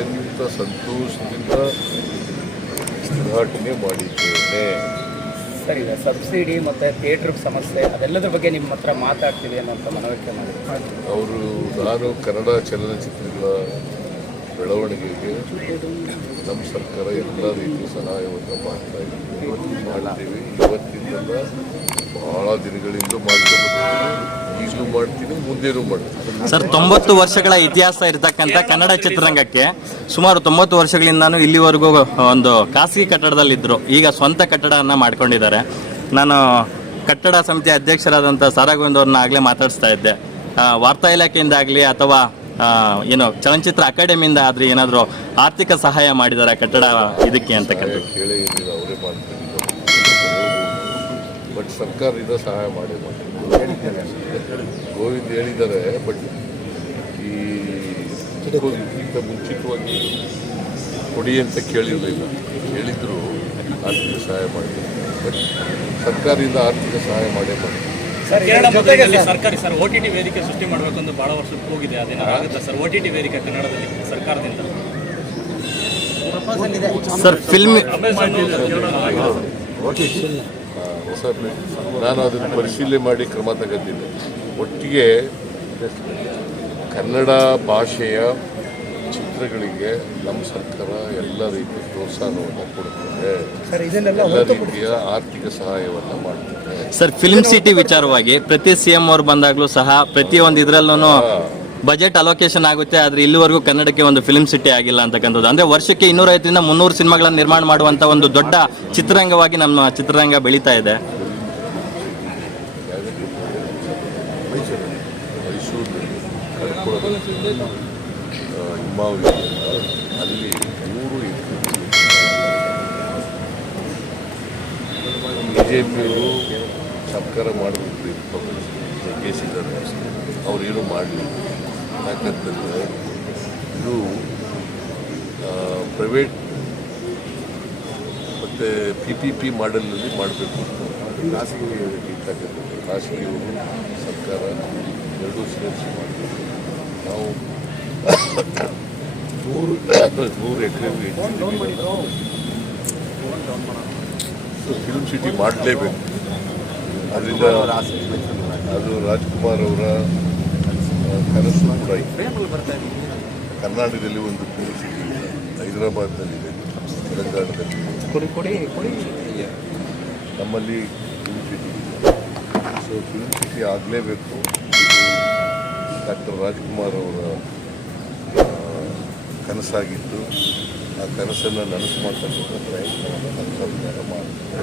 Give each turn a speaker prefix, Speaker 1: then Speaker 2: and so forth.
Speaker 1: ಅತ್ಯಂತ ಸಂತೋಷದಿಂದ ಉದ್ಘಾಟನೆ ಮಾಡಿದ್ದೇನೆ.
Speaker 2: ಸರಿ ಸಬ್ಸಿಡಿ ಮತ್ತು ಥಿಯೇಟ್ರ್ ಸಮಸ್ಯೆ ಅದೆಲ್ಲದ್ರ ಬಗ್ಗೆ ನಿಮ್ಮ ಹತ್ರ ಮಾತಾಡ್ತೀವಿ ಅನ್ನೋಂಥ ಮನವರಿಕೆ ಮಾಡಿ
Speaker 1: ಅವರು ನಾನು ಕನ್ನಡ ಚಲನಚಿತ್ರಗಳ ಬೆಳವಣಿಗೆಗೆ ನಮ್ಮ ಸರ್ಕಾರ ಎಲ್ಲ ರೀತಿಯ ಸಹಾಯವನ್ನು ಮಾಡ್ತಾ ಇದ್ದೀವಿ. ಇವತ್ತಿನ ಇವತ್ತಿಂದಲ್ಲ ಬಹಳ ದಿನಗಳಿಂದ ಮಾಡ್ಕೊಂಡು ಈಗಲೂ ಮಾಡ್ತೀನಿ ಮುಂದೇನೂ ಮಾಡ್ತೀನಿ.
Speaker 3: ಸರ್ ತೊಂಬತ್ತು ವರ್ಷಗಳ ಇತಿಹಾಸ ಇರತಕ್ಕಂಥ ಕನ್ನಡ ಚಿತ್ರರಂಗಕ್ಕೆ ಸುಮಾರು ತೊಂಬತ್ತು ವರ್ಷಗಳಿಂದ ಇಲ್ಲಿವರೆಗೂ ಒಂದು ಖಾಸಗಿ ಕಟ್ಟಡದಲ್ಲಿದ್ದರು ಈಗ ಸ್ವಂತ ಕಟ್ಟಡವನ್ನು ಮಾಡ್ಕೊಂಡಿದ್ದಾರೆ. ನಾನು ಕಟ್ಟಡ ಸಮಿತಿ ಅಧ್ಯಕ್ಷರಾದಂಥ ಸಾರಾ ಗೋವಿಂದ್ ಅವ್ರನ್ನ ಆಗಲೇ ಮಾತಾಡಿಸ್ತಾ ಇದ್ದೆ. ವಾರ್ತಾ ಇಲಾಖೆಯಿಂದ ಆಗಲಿ ಅಥವಾ ಏನು ಚಲನಚಿತ್ರ ಅಕಾಡೆಮಿಯಿಂದ ಆದ್ರೆ ಏನಾದರೂ ಆರ್ಥಿಕ ಸಹಾಯ ಮಾಡಿದ್ದಾರೆ ಕಟ್ಟಡ ಇದಕ್ಕೆ ಅಂತಕ್ಕಂಥ
Speaker 1: ಕೇಳೇ ಇರಲಿಲ್ಲ ಅವರೇ ಮಾಡ್ತೀನಿ ಬಟ್ ಸರ್ಕಾರದಿಂದ ಸಹಾಯ ಮಾಡಿ ಗೋವಿಂದ್ ಹೇಳಿದ್ದಾರೆ ಬಟ್ ಈ ಇದಕ್ಕಿಂತ ಮುಂಚಿತವಾಗಿ ಕೊಡಿ ಅಂತ ಕೇಳಿರಲಿಲ್ಲ ಕೇಳಿದ್ರು ಆರ್ಥಿಕ ಸಹಾಯ ಮಾಡಿ. ಬಟ್ ಸರ್ಕಾರದಿಂದ ಆರ್ಥಿಕ ಸಹಾಯ ಮಾಡೇ ಮಾಡ್ತೀನಿ
Speaker 2: ಸರ್
Speaker 4: ಕನ್ನಡ ಓಕೆ ಸರ್ಕಾರಿ ಸರ್ ಟಿ ಟಿ ವೇದಿಕೆ ಸೃಷ್ಟಿ ಮಾಡಬೇಕು ಅಂತ ಬಹಳ ವರ್ಷಕ್ಕೆ ಹೋಗಿದೆ. ಅದೇನಾದ್ರು ಆಗುತ್ತಾ ಸರ್? ಟಿ ಟಿ ವೇದಿಕೆ ಕನ್ನಡದಲ್ಲಿ ಸರ್ಕಾರದಿಂದ.
Speaker 3: ಸರ್ ಫಿಲ್ಮ್
Speaker 1: ಹೊಸ ನಾನು ಅದನ್ನು ಪರಿಶೀಲನೆ ಮಾಡಿ ಕ್ರಮ ತಗೊಂಡಿದ್ದೆ ಒಟ್ಟಿಗೆ ಕನ್ನಡ ಭಾಷೆಯ ಚಿತ್ರಗಳಿಗೆ ನಮ್ಮ ಸರ್ಕಾರ ಎಲ್ಲ ರೀತಿಯ ಪ್ರೋತ್ಸಾಹವನ್ನು ಕೊಡುತ್ತದೆ. ಎಲ್ಲ ರೀತಿಯ ಆರ್ಥಿಕ ಸಹಾಯವನ್ನು ಮಾಡ್ತದೆ.
Speaker 3: ಸರ್ ಫಿಲ್ಮ್ ಸಿಟಿ ವಿಚಾರವಾಗಿ ಪ್ರತಿ ಸಿ ಎಂ ಅವ್ರು ಬಂದಾಗಲೂ ಸಹ ಪ್ರತಿಯೊಂದು ಇದರಲ್ಲೂ ಬಜೆಟ್ ಅಲೋಕೇಶನ್ ಆಗುತ್ತೆ ಆದ್ರೆ ಇಲ್ಲಿವರೆಗೂ ಕನ್ನಡಕ್ಕೆ ಒಂದು ಫಿಲ್ಮ್ ಸಿಟಿ ಆಗಿಲ್ಲ ಅಂತಕ್ಕಂಥದ್ದು ಅಂದ್ರೆ ವರ್ಷಕ್ಕೆ ಇನ್ನೂರೈವತ್ತರಿಂದ ಮುನ್ನೂರು ಸಿನಿಮಾಗಳನ್ನು ನಿರ್ಮಾಣ ಮಾಡುವಂತ ಒಂದು ದೊಡ್ಡ ಚಿತ್ರರಂಗವಾಗಿ ನಮ್ಮ ಚಿತ್ರರಂಗ ಬೆಳೀತಾ ಇದೆ
Speaker 1: ಮೈಸೂರು ಕಡ್ಕೊಳ್ಳೋದು ಹಿಮಾವಳಿ ಅಲ್ಲಿ ಮೂರು ಬಿ ಜೆ ಪಿಯವರು ಸರ್ಕಾರ ಮಾಡಬೇಕು ಜಗ್ಗೇಸಿದ್ದಾರೆ ಅವ್ರೇನು ಮಾಡಲಿಲ್ಲ ಯಾಕಂತಂದರೆ ಇದು ಪ್ರೈವೇಟ್ ಮತ್ತು ಪಿ ಪಿ ಪಿ ಮಾಡೆಲ್ನಲ್ಲಿ ಮಾಡಬೇಕು ಅಂತ. ಖಾಸಗಿ ಇರ್ತಕ್ಕಂಥದ್ದು ಖಾಸಗಿಯವರು ಸರ್ಕಾರ ಎರಡೂ ಸೇರಿಸಿ ಮಾಡಬೇಕು. ನಾವು ನೂರು ನೂರು ಎಕರೆಗೂ ಹೆಚ್ಚು ಫಿಲ್ಮ್ ಸಿಟಿ ಮಾಡಲೇಬೇಕು. ಅದರಿಂದ ಅದು ರಾಜ್ಕುಮಾರ್ ಅವರ ಕನಸು ಕೂಡ ಕರ್ನಾಟಕದಲ್ಲಿ ಒಂದು ಸಿಟಿ ಇದೆ. ಹೈದರಾಬಾದ್ನಲ್ಲಿದೆ ತೆಲಂಗಾಣದಲ್ಲಿ
Speaker 2: ಕೊಡಿ ಕೊಡಿ ಕೊಡಿ.
Speaker 1: ನಮ್ಮಲ್ಲಿ ಫಿಲ್ಮ್ ಸಿಟಿ ಇದೆ. ಸೊ ಫಿಲ್ಮ್ ಸಿಟಿ ಆಗಲೇಬೇಕು. ಡಾಕ್ಟರ್ ರಾಜ್ಕುಮಾರ್ ಅವರ ಕನಸಾಗಿತ್ತು ಆ ಕನಸನ್ನು ನನಸು ಮಾಡ್ತಕ್ಕಂಥ ಪ್ರಯತ್ನವನ್ನು ನಮ್ಮ ಸರ್ಕಾರ ಮಾಡ್ತಾರೆ